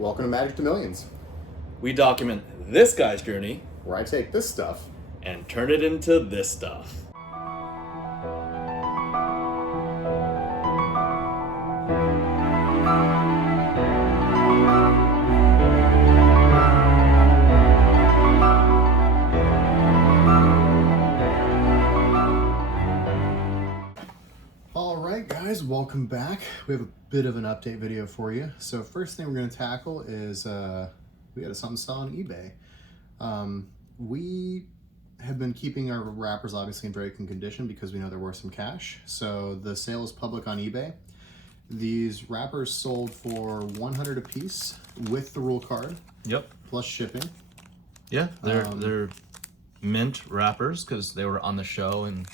Welcome to Magic to Millions, We document this guy's journey where I take this stuff. and turn it into this stuff. All right, guys, welcome back. We have a bit of an update video for you. So first thing we're going to tackle is we got something sell on eBay. We have been keeping our wrappers obviously in very good condition because we know they're worth some cash. So the sale is public on eBay. These wrappers sold for $100 a piece with the rule card. Yep. Plus shipping. Yeah, they're mint wrappers because they were on the show and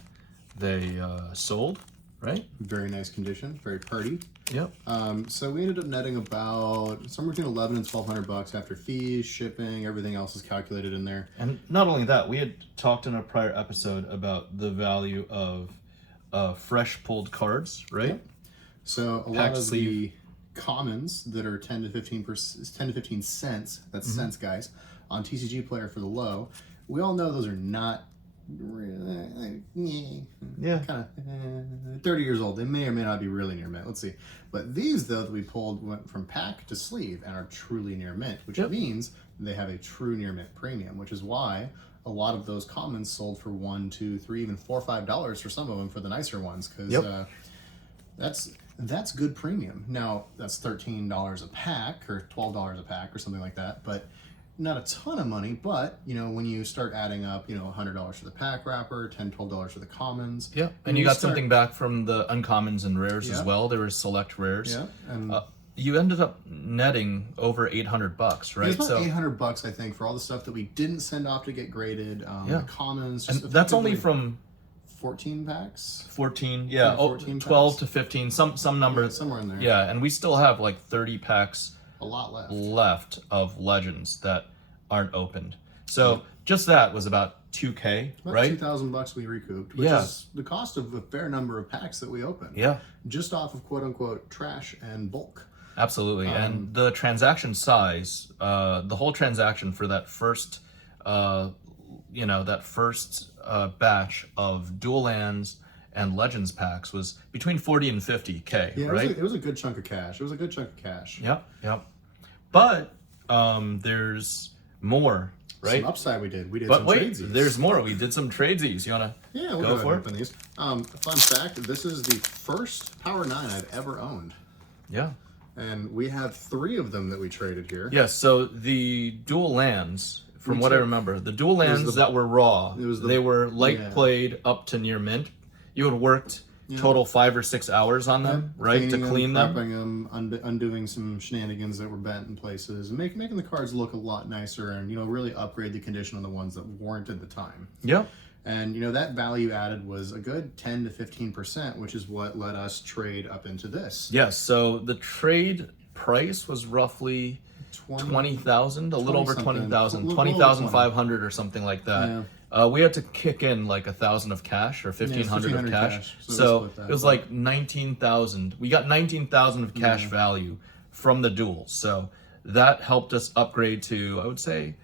they sold, right? Very nice condition, very pretty. Yep. So we ended up netting about somewhere between 11 and 1,200 bucks after fees, shipping, everything else is calculated in there. And not only that, we had talked in a prior episode about the value of fresh pulled cards, right? Yep. So a lot of the commons that are 10 to 15 cents, that's cents, guys, on TCG Player for the low, we all know those are not kind of 30 years old. They may or may not be really near mint. Let's see. But these, though, that we pulled went from pack to sleeve and are truly near mint, which means they have a true near mint premium, which is why a lot of those commons sold for $1, $2, $3, even $4, $5 for some of them for the nicer ones, because that's good premium. Now that's $13 a pack or $12 a pack or something like that, but not a ton of money. But you know, when you start adding up, you know, $100 for the pack wrapper, $10, $12 for the commons. Yeah, and you got something back from the uncommons and rares as well. There were select rares. Yeah, and you ended up netting over 800 bucks, right? It's about 800 bucks, I think, for all the stuff that we didn't send off to get graded. The commons, and that's only from 14 packs. 14, yeah, 14 12 packs. to 15, some number, somewhere in there. Yeah, and we still have like 30 packs. A lot left of legends that aren't opened. So just that was about 2K, about right? 2,000 bucks we recouped, which is the cost of a fair number of packs that we opened. Yeah. Just off of quote unquote trash and bulk. Absolutely. And the transaction size, the whole transaction for that first, batch of dual lands and legends packs was between 40 and 50K, Yeah, right? it was a good chunk of cash. Yep. But there's more, right? Some upside we did. But some wait, tradesies. There's more. We did some tradesies. You wanna we'll go for it? Open these. Fun fact, this is the first Power 9 I've ever owned. Yeah. And we have 3 of them that we traded here. Yes, so the dual lands, from what I remember, the dual lands that were raw, they were light played up to near mint. You had worked total 5 or 6 hours on them, right, to clean them. Prepping them, undoing some shenanigans that were bent in places, and making the cards look a lot nicer, and really upgrade the condition on the ones that warranted the time. Yep. And that value added was a good 10 to 15%, which is what let us trade up into this. Yes. So the trade price was roughly 20,000, a little over 20,000, 20,500 or something like that. Yeah. We had to kick in like 1,000 of cash or 1,500 of cash. So it was like 19,000. We got 19,000 of cash value from the duels. So that helped us upgrade to, I would say,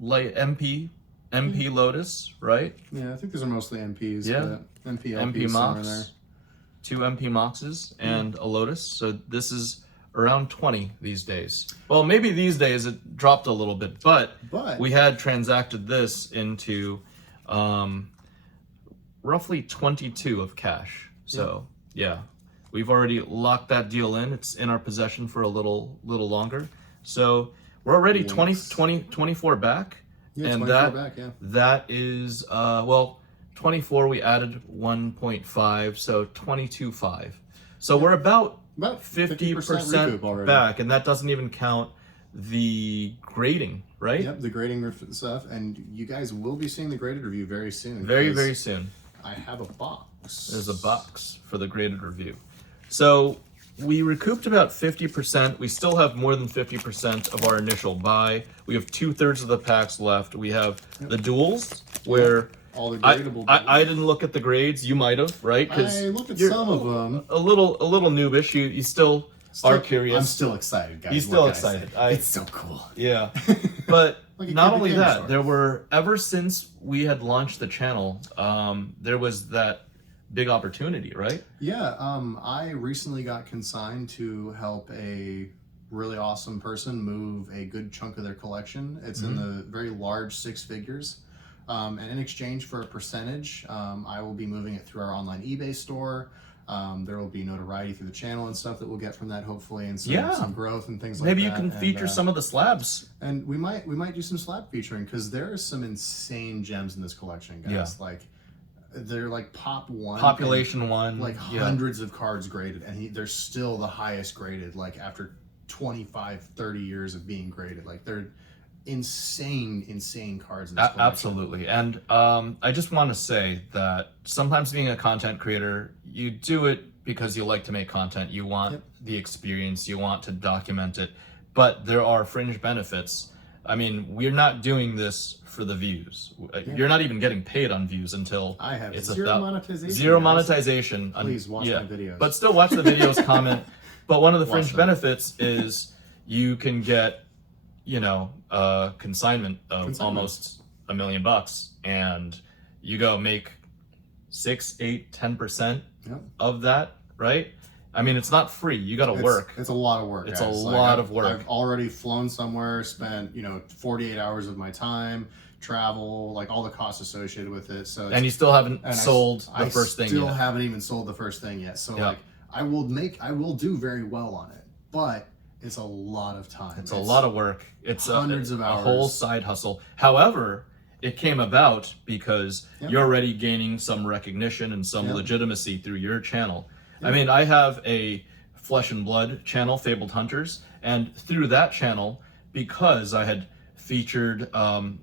like MP Lotus, right? Yeah, I think these are mostly MPs. Yeah. But MP Mox, 2 MP Moxes and a Lotus. So this is around 20 these days. Well, maybe these days it dropped a little bit, but we had transacted this into roughly 22 of cash. So yeah, we've already locked that deal in. It's in our possession for a little longer. So we're already 24 back. Yeah, and 24 back, that is 24 we added 1.5, so 22.5. So we're about 50% back, and that doesn't even count the grading, right? Yep, the grading stuff, and you guys will be seeing the graded review very soon. Very soon. I have a box. There's a box for the graded review. So we recouped about 50%. We still have more than 50% of our initial buy. We have 2/3 of the packs left. We have the duels, where all the gradable. I didn't look at the grades. You might have, right? I looked at some of them. A little noobish. You still are curious. I'm still excited, guys. He's still excited. It's so cool. Yeah. But Like a not kid only at the that, store. there were, ever since we had launched the channel, there was that big opportunity, right? Yeah, I recently got consigned to help a really awesome person move a good chunk of their collection. It's in the very large 6 figures. And in exchange for a percentage, I will be moving it through our online eBay store. There will be notoriety through the channel and stuff that we'll get from that, hopefully, and some growth and things like that. Maybe you can feature some of the slabs. And we might do some slab featuring, because there are some insane gems in this collection, guys. Yeah. Like, they're like pop 1, Population 1, like hundreds of cards graded, and they're still the highest graded, like after 25, 30 years of being graded. Like, they're insane cards in this collection. Absolutely. And I just want to say that sometimes being a content creator, you do it because you like to make content, you want the experience, you want to document it, but there are fringe benefits. I mean, we're not doing this for the views. You're not even getting paid on views until I have it's zero monetization. Zero monetization. Please watch my videos. But still watch the videos, comment. But one of the fringe benefits is you can get, you know, a consignment of almost $1 million, and you go make 6, 8, 10% of that, right? I mean, it's not free. You got to work. It's a lot of work. It's guys. a lot of work. I've already flown somewhere, spent 48 hours of my time, travel, like all the costs associated with it. So and you still haven't sold the first thing yet. I still haven't even sold the first thing yet. So like, I will do very well on it, but it's a lot of time. It's a lot of work. It's hundreds of hours. A whole side hustle. However, it came about because you're already gaining some recognition and some legitimacy through your channel. I mean, I have a Flesh and Blood channel, Fabled Hunters, and through that channel, because I had featured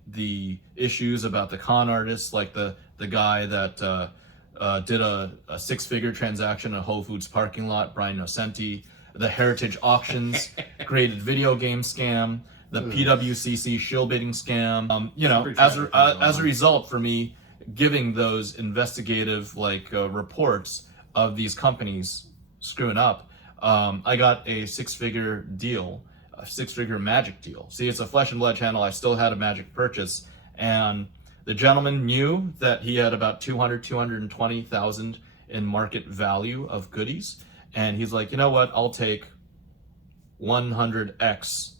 the issues about the con artists, like the guy that did a 6-figure transaction at Whole Foods parking lot, Brian Nocenti, the Heritage Auctions graded video game scam, the PWCC shill bidding scam. You know, as a result, for me giving those investigative reports of these companies screwing up, I got a 6-figure deal, a 6-figure magic deal. See, it's a Flesh and Blood channel. I still had a magic purchase, and the gentleman knew that he had about 220,000 in market value of goodies, and he's like, you know what? I'll take 100x,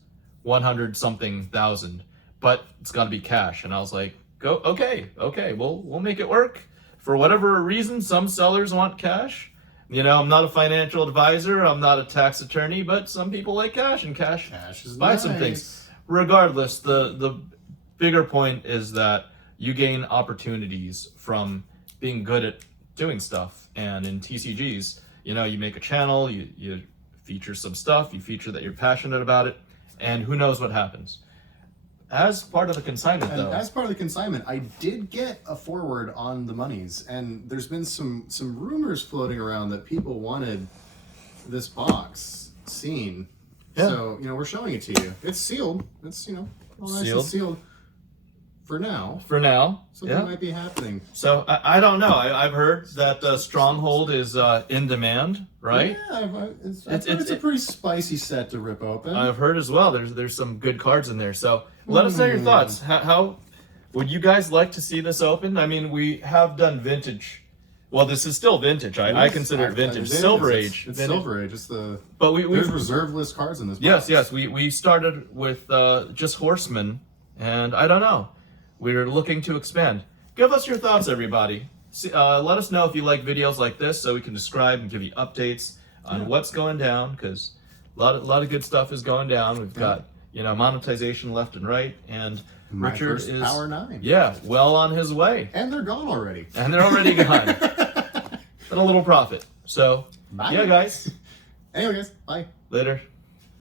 100 something thousand, but it's got to be cash. And I was like, okay, we'll make it work. For whatever reason, some sellers want cash. You know, I'm not a financial advisor, I'm not a tax attorney, but some people like cash, and cash is buys some things. Regardless, the bigger point is that you gain opportunities from being good at doing stuff. And in TCGs, you know, you make a channel, you feature some stuff, you feature that you're passionate about it, and who knows what happens. As part of the consignment, though. As part of the consignment, I did get a forward on the monies, and there's been some rumors floating around that people wanted this box seen. Yeah. So, we're showing it to you. It's sealed. It's, all nice and sealed. For now. Something might be happening. So, I don't know. I've heard that Stronghold is in demand, right? Yeah, it's a pretty spicy set to rip open. I've heard as well. There's some good cards in there. So, let us know your thoughts. How would you guys like to see this open? I mean, we have done vintage. Well, this is still vintage. I consider it vintage. Silver Age. It's Silver Age. It's But there's reserve list cards in this box. Yes. We started with just Horsemen, and I don't know. We're looking to expand. Give us your thoughts, everybody. Let us know if you like videos like this, so we can describe and give you updates on what's going down, because a lot of good stuff is going down. We've got monetization left and right, and Richard is Power 9. Yeah, well on his way. And they're gone already. And they're already gone. And a little profit. So, bye. Yeah, guys. Anyway, guys, bye. Later.